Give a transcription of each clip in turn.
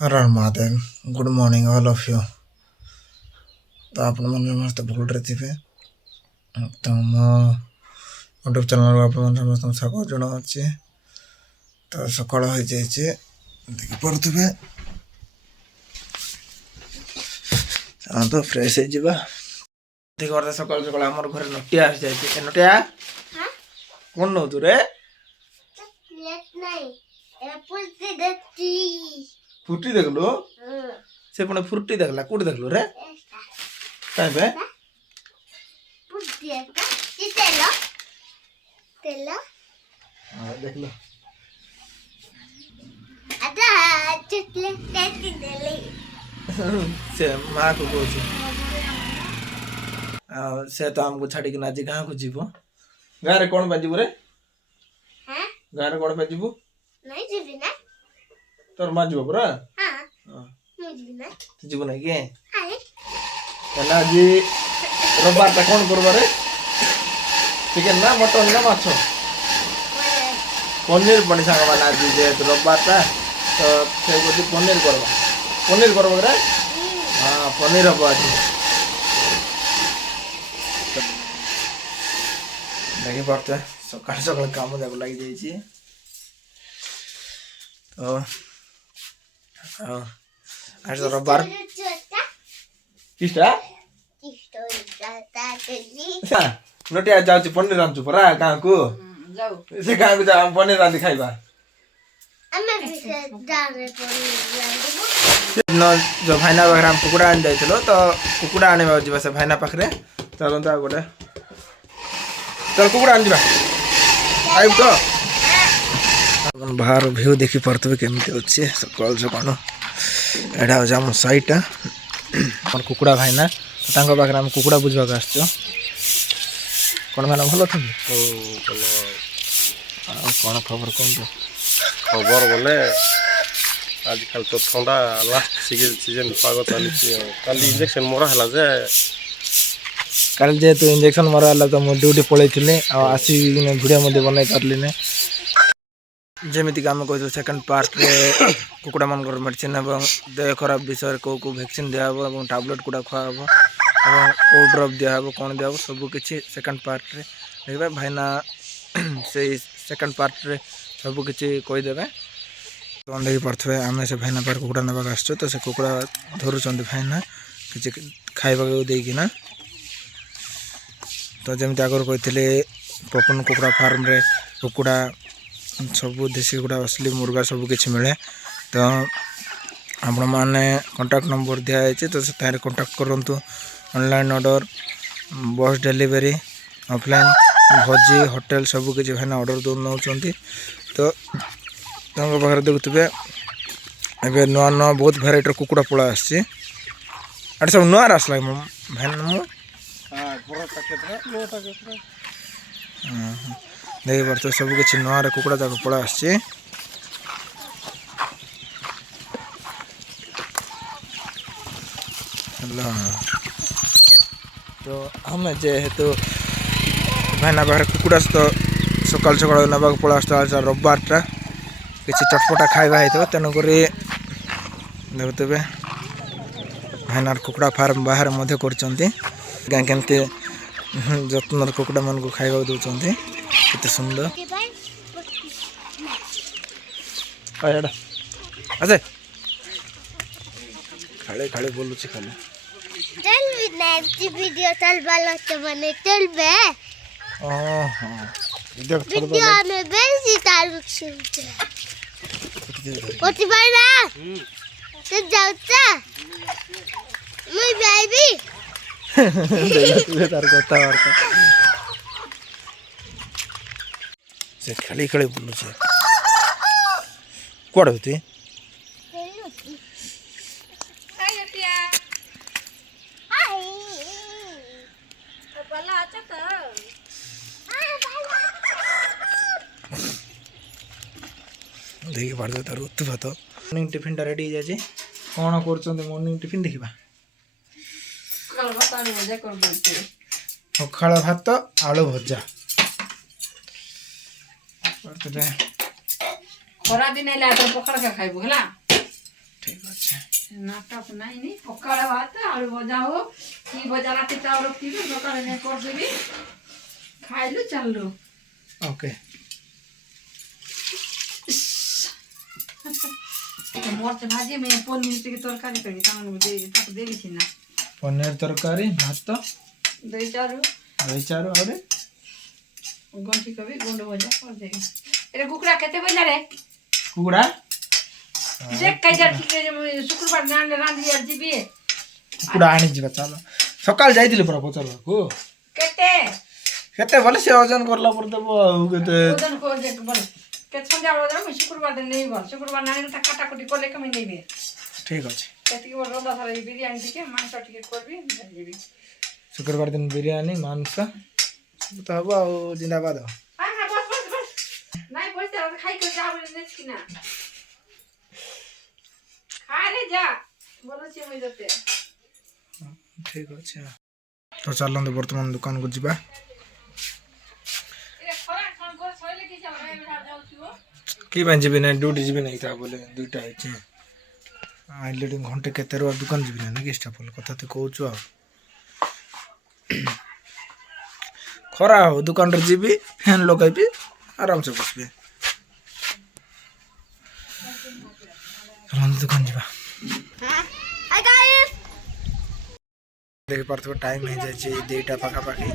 Her her Mahadev. Good morning all of you. तो आप मस्त भूल रहे थे तो मो यूट्यूब चैनल आप समस्त स्वागत जनावि। तो सकाल हो जाइए देखी पड़े तो फ्रेश हो देखते सकाल सकाल आम घर नटिया आसी जाए। नटिया कौन नौ तू रे फुटी देखलु से पुणे फुर्ती देखला कौटी देखलु रे कहीं पे देख लो से माँ को कह से तो हमको छाड़ी कि आज गाँ को जीव गाँव में कौन बाजू रे गाँव में कौन बाजू तोर माँ जीव पूरा तू जीव नहीं कि आज रविवार टा कौन करवा रे चिकेन ना मटन ना माछ पनीर बनी सांग मान आज जेहेतु रविवार टा तो से पनीर करवा रे हाँ पनीर हम आज देखी पारे सकाल सकाल काम जाक लगी जाइए। तो आज रविवार किस्टा नटिया जाऊँ पनीर रांधु परा गाँव को से गाँव को जा पनीर रांधि खाइबा जो भाईना पाखे हम कुकुड़ा आनी जाइल तो कुकुड़ा आने जा से भाईना पाखे चलता गोटे चल कुकुड़ा आनी आइब तो बाहर व्यू देखी पारे केमती अच्छे सकाल सकाल एटा हूँ आम साइटा कुकुड़ा भाईना पाखे आम कुकुड़ा बुझा आस कौन भाईना भल कौन खबर कौन खबर बोले आजकल तो ठंडा लास्ट सीजन पाग चली कल इंजेक्शन मरा है जे कल जेहेतु इंजेक्शन मरा तो मुझे ड्यूटी पलैली आसी भिडियो बनई पार्ली जमीक आम कह सेकेंड पार्ट रे कुकुड़ा मान मेडिसिन एवं देह खराब विषय कौ कौ वैक्सीन दिहब और टैबलेट गुड़ा खुआब और कौ ड्रप दिहब कौन दिहब सब किसी सेकेंड पार्ट रे देखिए भाईना से सेकेंड पार्ट रे सब किसी कहीदेवे। तो देखी पारे आम से भाईना पार कुकुड़ा नाक आस तो से कुकुड़ा धरुंच भाईना किसी खाइबा देना तो जमी आगर कही पपन कुकुड़ा फार्म रे कुकुड़ा सब देसी कुकुड़ा असली मुर्गा सब किसी मिले तो आपण मैंने कांटेक्ट नंबर दिखाई तो से कांटेक्ट करूँ ऑनलाइन ऑर्डर बस डिलीवरी ऑफलाइन भोजी होटेल सब किसी भाईना ऑर्डर दो नौ तो पाखे देखुए ए नुआ नुआ बहुत भेराइटर कुकुड़ा पड़ा आसी सब नुआ आसला भाईना मु देखी पारे सब किसी नुआ कुकुड़ा जाक पड़ा आस तो हमें जेहेतु भाईना पाखे कुकुड़ा तो सकाल सकाल नाक पड़ा आज रविवार टा किसी चटपटा खाइबा हो तेणुक देखुए भाईना कुकुड़ा फार्म बाहर करमती जत्न कुकुड़ा मान को खाइबा दौरान केते सुंदर अच्छा खाली खाली बोलू खाली वीडियो चलबाला तो बने चलबे वीडियो में बेसी तालुक सुनते कोटी भाईना तो जाऊता मैं बेबी तार कथा वार्ता से खाली खाली बोलू कौड़ होती देखी पारे तार उत्पात मॉर्निंग टिफिन टा रेडी हो जाए कौन कर मॉर्निंग टिफिन देखा पखाड़ भात आलू भजा खरा दिन पखाड़ खाइबू है ଠିକ୍ ଅଛି। ନାଟକ ନାଇଁ ପଖାଳ ଭାତ ଆଳୁ ଭଜା ହଉ କି ଭଜା ରାତି ଚାଉଳ ରଖିବି ସକାଳେ ନେଇ କରିଦେବି ଖାଇଲୁ ଚାଲିଲୁ। ଓକେ ମର୍ଚ ଭାଜି ମୁଁ ପନିର ଟିକେ ତରକାରୀ କରିବି ତାକୁ ଦେବି ସିନା ପନିର ତରକାରୀ ଭାତ ଦହି ଚାରୁ ଦହି ଚାରୁ ଆହୁରି ଗଣ୍ଠି କବି ଗୁଣ୍ଡ ଭଜା କରିଦେବି। ଏରେ କୁକୁଡ଼ା କେତେ ପଇଲା ରେ କୁକୁଡ଼ା देख कई जा ठीक है शुक्रवार नान रांधी आज जीबी କୁକୁଡ଼ା ଆଣିଯିବା ଚାଲ। ସକାଳେ ଯାଇଥିଲି ପରା ପଚାରିବାକୁ केते କେତେ ବୋଲେ ସେ ଓଜନ କରିଲା ପରେ ଦେବ ଆଉ କେତେ ओजन को जे बोल के संध्या वाला मैं शुक्रवार दिन नहीं बोल शुक्रवार नान का काटा कुटी कोले कमी नहीं बे ଠିକ୍ ଅଛି। केते बोल रोदा सारा बिरयानी ठीक है मांस ठीक करबी जीबी ଶୁକ୍ରବାର ଦିନ ବିରିୟାନୀ ମାଂସ ତ ହବ ଆଉ ଜିନ୍ଦାବାଦ। हां हां बस बस बस नहीं बस जा खाई कर जा बोले नहीं ना खा रे जा बोलो छी मैं जते ଠିକ୍ ଅଛି। ତ ଚାଲନ୍ତୁ ବର୍ତ୍ତମାନ ଦୋକାନକୁ ଯିବା। ए खरा खान को सोइले की जा रे जाऊ छु କି ପାଇଁ ଯିବି ନାହିଁ ଡ୍ୟୁଟି ଯିବି ନାହିଁ ତା ବୋଲେ ଦୁଇଟା ହେଇଛି ଆଇଲେ ଘଣ୍ଟେ କେତେରୁ ଆଉ ଦୋକାନ ଯିବି ନାହିଁ କି ଷ୍ଟାଫ୍ ବୋଲେ କଥା ତୁ କହୁଛୁ ଆଉ ଖରା ହଉ ଦୋକାନରେ ଯିବି ଫ୍ୟାନ୍ ଲଗାଇବି ଆରାମସେ ବସିବି। ଦୋକାନ ଯିବା। Hi guys. ଦେଖିପାରୁଥିବେ ଟାଇମ୍ ହେଇଯାଇଛି 2ଟା ପାଖାପାଖି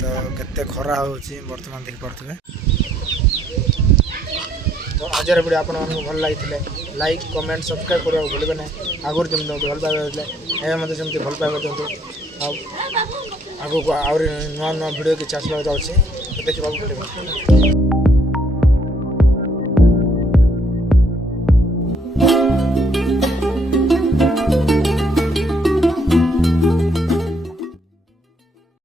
ତ କେତେ ଖରା ହେଉଛି ବର୍ତ୍ତମାନ ଦେଖିପାରୁଥିବେ। ତ ଆଜିର ଭିଡ଼ିଓ ଆପଣମାନଙ୍କୁ ଭଲ ଲାଗିଥିଲେ ଲାଇକ୍ କମେଣ୍ଟ ସବସ୍କ୍ରାଇବ୍ କରିବାକୁ ଭୁଲିବେ ନାହିଁ। ଆଗରୁ ଯେମିତି ମୋତେ ଭଲ ପାଇବା ଦେଉଥିଲେ ଏବେ ମଧ୍ୟ ସେମିତି ଭଲ ପାଇବା ଦିଅନ୍ତୁ। ଆଉ ଆଗକୁ ଆହୁରି ନୂଆ ନୂଆ ଭିଡ଼ିଓ କିଛି ଆସିବାକୁ ଯାଉଛି ଦେଖିବାକୁ ଭୁଲିବେ।